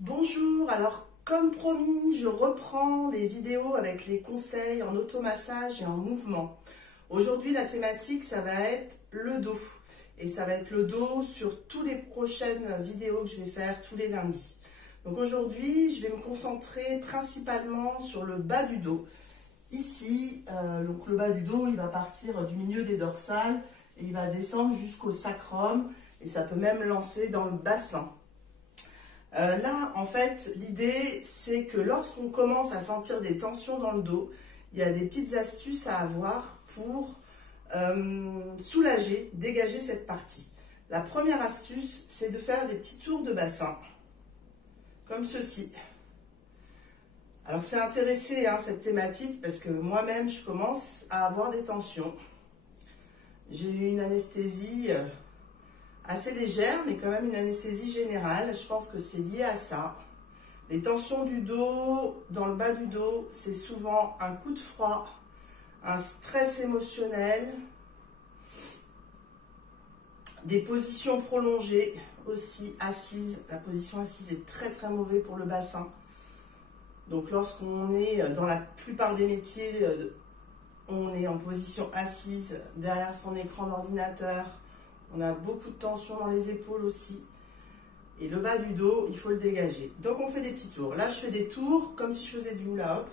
Bonjour, alors comme promis, je reprends les vidéos avec les conseils en automassage et en mouvement. Aujourd'hui, la thématique, ça va être le dos. Et ça va être le dos sur toutes les prochaines vidéos que je vais faire tous les lundis. Donc aujourd'hui, je vais me concentrer principalement sur le bas du dos. Ici, donc le bas du dos, il va partir du milieu des dorsales et il va descendre jusqu'au sacrum. Et ça peut même lancer dans le bassin. Là, en fait, l'idée, c'est que lorsqu'on commence à sentir des tensions dans le dos, il y a des petites astuces à avoir pour soulager, dégager cette partie. La première astuce, c'est de faire des petits tours de bassin, comme ceci. Alors, c'est intéressé, cette thématique, parce que moi-même, je commence à avoir des tensions. J'ai eu une anesthésie assez légère, mais quand même une anesthésie générale. Je pense que c'est lié à ça. Les tensions du dos, dans le bas du dos, c'est souvent un coup de froid, un stress émotionnel, des positions prolongées aussi assises. La position assise est très très mauvaise pour le bassin. Donc lorsqu'on est dans la plupart des métiers, on est en position assise derrière son écran d'ordinateur. On a beaucoup de tension dans les épaules aussi. Et le bas du dos, il faut le dégager. Donc on fait des petits tours. Là, je fais des tours comme si je faisais du hula hoop.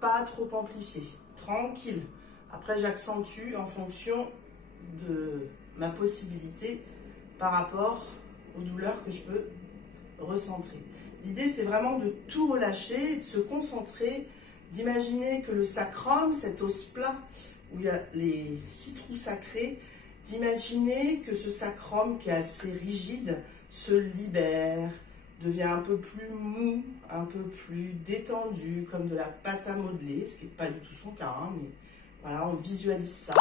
Pas trop amplifié. Tranquille. Après, j'accentue en fonction de ma possibilité par rapport aux douleurs que je peux recentrer. L'idée, c'est vraiment de tout relâcher, de se concentrer, d'imaginer que le sacrum, cet os plat où il y a les 6 trous sacrés, d'imaginer que ce sacrum qui est assez rigide se libère, devient un peu plus mou, un peu plus détendu, comme de la pâte à modeler, ce qui n'est pas du tout son cas, mais voilà, on visualise ça,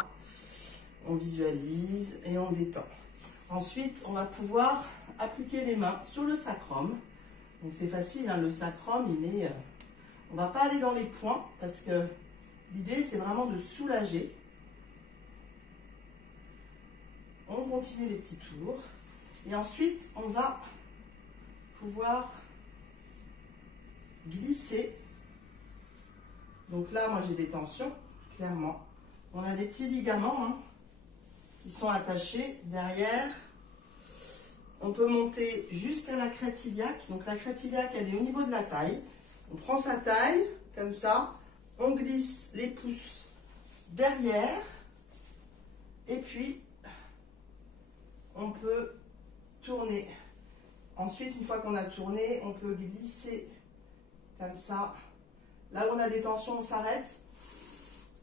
on visualise et on détend. Ensuite, on va pouvoir appliquer les mains sur le sacrum. Donc c'est facile, le sacrum, il est... on ne va pas aller dans les points, parce que l'idée, c'est vraiment de soulager. On continue les petits tours. Et ensuite, on va pouvoir glisser. Donc là, moi, j'ai des tensions, clairement. On a des petits ligaments qui sont attachés derrière. On peut monter jusqu'à la crête iliaque. Donc la crête iliaque, elle est au niveau de la taille. On prend sa taille, comme ça. On glisse les pouces derrière. Et puis, on peut tourner. Ensuite, une fois qu'on a tourné, on peut glisser comme ça. Là où on a des tensions, on s'arrête.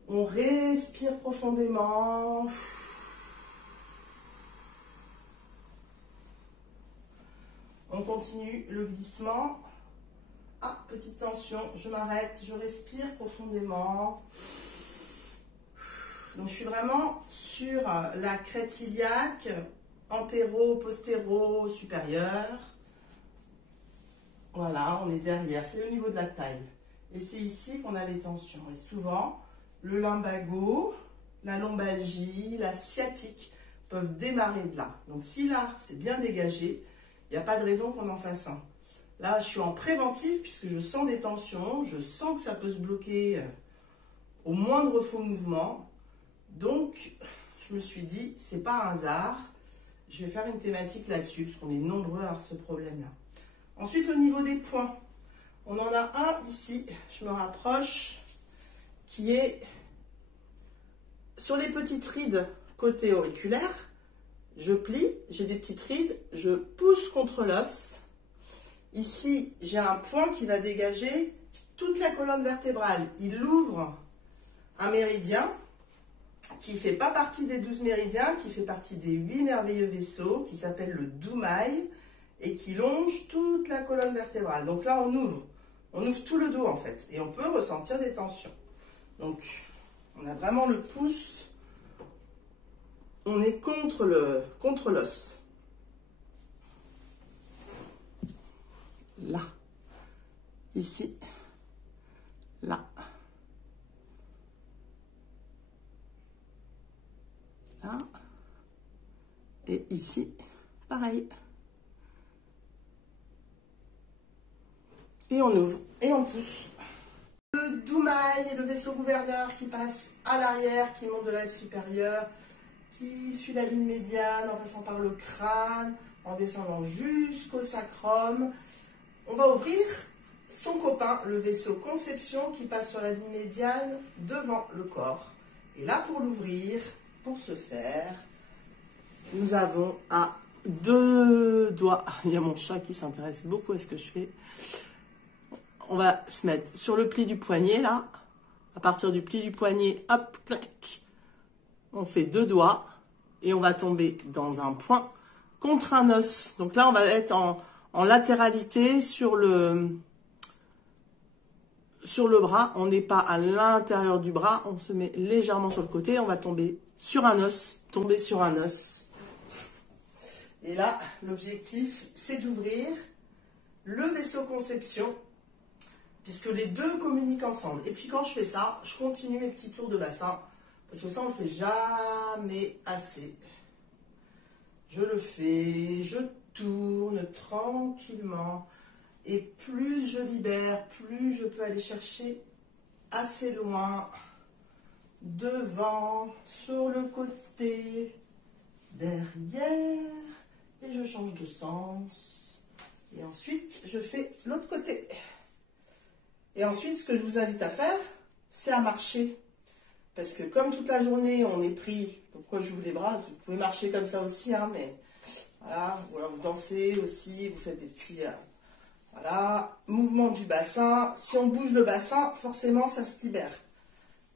On respire profondément. On continue le glissement. Ah, petite tension, je m'arrête, je respire profondément. Donc, je suis vraiment sur la crête iliaque, antéro, postéro, supérieur. Voilà, on est derrière, c'est au niveau de la taille. Et c'est ici qu'on a les tensions. Et souvent, le lumbago, la lombalgie, la sciatique peuvent démarrer de là. Donc si là, c'est bien dégagé, il n'y a pas de raison qu'on en fasse un. Là, je suis en préventif puisque je sens des tensions, je sens que ça peut se bloquer au moindre faux mouvement. Donc, je me suis dit, c'est pas un hasard. Je vais faire une thématique là-dessus, parce qu'on est nombreux à avoir ce problème-là. Ensuite, au niveau des points, on en a un ici, je me rapproche, qui est sur les petites rides côté auriculaire. Je plie, j'ai des petites rides, je pousse contre l'os. Ici, j'ai un point qui va dégager toute la colonne vertébrale. Il ouvre un méridien qui ne fait pas partie des 12 méridiens, qui fait partie des 8 merveilleux vaisseaux, qui s'appelle le Doumaï, et qui longe toute la colonne vertébrale. Donc là, on ouvre tout le dos en fait, et on peut ressentir des tensions. Donc, on a vraiment le pouce, on est contre l'os. Là, ici, là. Là, et ici, pareil. Et on ouvre et on pousse. Le doumaï, le vaisseau gouverneur qui passe à l'arrière, qui monte de l'aile supérieure, qui suit la ligne médiane en passant par le crâne, en descendant jusqu'au sacrum. On va ouvrir son copain, le vaisseau conception, qui passe sur la ligne médiane devant le corps. Et là, pour l'ouvrir, pour ce faire, nous avons à 2 doigts. Il y a mon chat qui s'intéresse beaucoup à ce que je fais. On va se mettre sur le pli du poignet, là. À partir du pli du poignet, hop, clac. On fait 2 doigts et on va tomber dans un point contre un os. Donc là, on va être en latéralité sur le bras. On n'est pas à l'intérieur du bras. On se met légèrement sur le côté. On va tomber sur un os. Tomber sur un os. Et là, l'objectif, c'est d'ouvrir le vaisseau conception, puisque les deux communiquent ensemble. Et puis quand je fais ça, je continue mes petits tours de bassin, parce que ça, on ne le fait jamais assez. Je le fais, je tourne tranquillement. Et plus je libère, plus je peux aller chercher assez loin, devant, sur le côté, derrière. Et je change de sens. Et ensuite, je fais l'autre côté. Et ensuite, ce que je vous invite à faire, c'est à marcher. Parce que comme toute la journée, on est pris, pourquoi j'ouvre les bras, vous pouvez marcher comme ça aussi, hein, mais voilà, ou alors vous dansez aussi, vous faites des petits, voilà, mouvements du bassin. Si on bouge le bassin, forcément, ça se libère.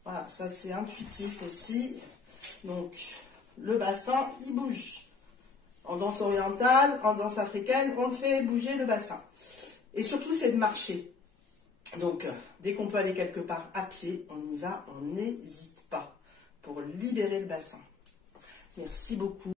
Voilà, ça c'est intuitif aussi. Donc, le bassin, il bouge. En danse orientale, en danse africaine, on fait bouger le bassin. Et surtout, c'est de marcher. Donc, dès qu'on peut aller quelque part à pied, on y va, on n'hésite pas pour libérer le bassin. Merci beaucoup.